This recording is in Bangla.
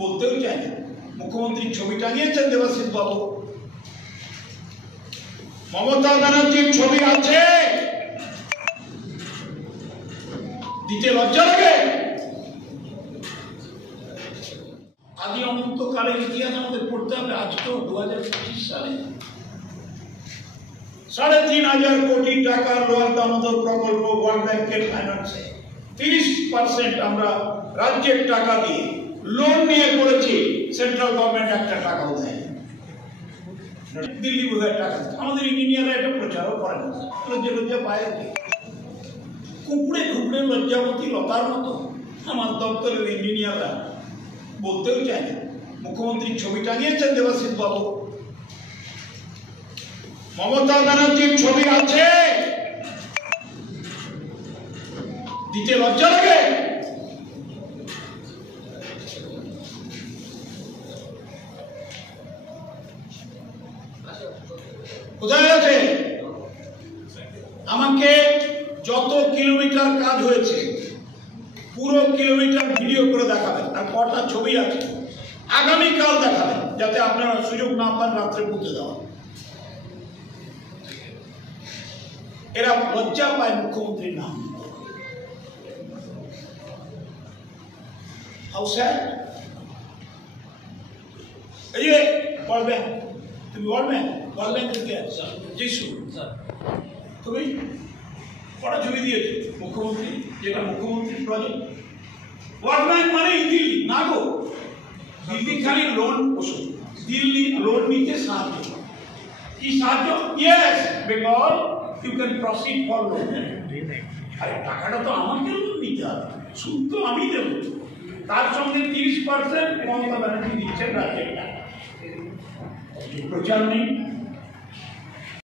বলতেও চাই না। মুখ্যমন্ত্রীর ছবি টাঙিয়েছেন দেবাশিস বাবু, মমতা ব্যানার্জির ছবি আছে, দিতে লজ্জা লাগে? আদি অনন্তকালের ইতিহাস আমাদের পড়তে হবে। আজ তো 2025 সালে 3,500 কোটি টাকার লোয়ার দামোদর প্রকল্প ওয়ার্ল্ড ব্যাংকের ফাইন্যান্সে 30% আমরা রাজ্যের টাকা দিয়ে লোন নিয়ে করেছি। সেন্ট্রাল গভর্নমেন্ট একটা টাকাও দেয়, দিল্লি বোধহয় টাকা। আমাদের ইঞ্জিনিয়াররা এটা প্রচারও করেন, লজ্জা পায় আর কি। কুকুরে খুকুরে লজ্জাবতী লতার মতো আমার দপ্তরের ইঞ্জিনিয়াররা বলতেও চায় না। মুখ্যমন্ত্রীর ছবি টাঙিয়েছেন দেবাশিস বাবু, মমতা ব্যানার্জির ছবি আছে, দিতে লজ্জা লাগে? কোথায় আছে? আমাকে যত কিলোমিটার কাজ হয়েছে পুরো কিলোমিটার ভিডিও করে দেখাবেন, আর কটা ছবি আছে আগামীকাল দেখাবেন, যাতে আপনারা সুযোগ না পান রাত্রে পুঁতে দেওয়া। এরা লজ্জা পায় মুখ্যমন্ত্রীর নাম। How sad. এই যে ওয়ার্ল্ড ব্যাংক, তুমি ওয়ার্ল্ড ব্যাংক থেকে যিশু তুমি কটা ছবি দিয়েছে মুখ্যমন্ত্রী, যেটা মুখ্যমন্ত্রীর প্রজেক্ট। ওয়ার্ল্ড ব্যাংক মানে দিল্লি না গো, দিল্লি খালি লোন ওষুধ, দিল্লি লোন নিতে সাহায্য। কি সাহায্য? Yes, Bengal you can proceed for loan. আরে টাকাটা তো আমাকে লোন নিতে হবে, সুদ তো আমি দেবো। তার সঙ্গে 30% মমতা ব্যানার্জি দিচ্ছেন রাজ্যের টাকা। প্রচার নেই।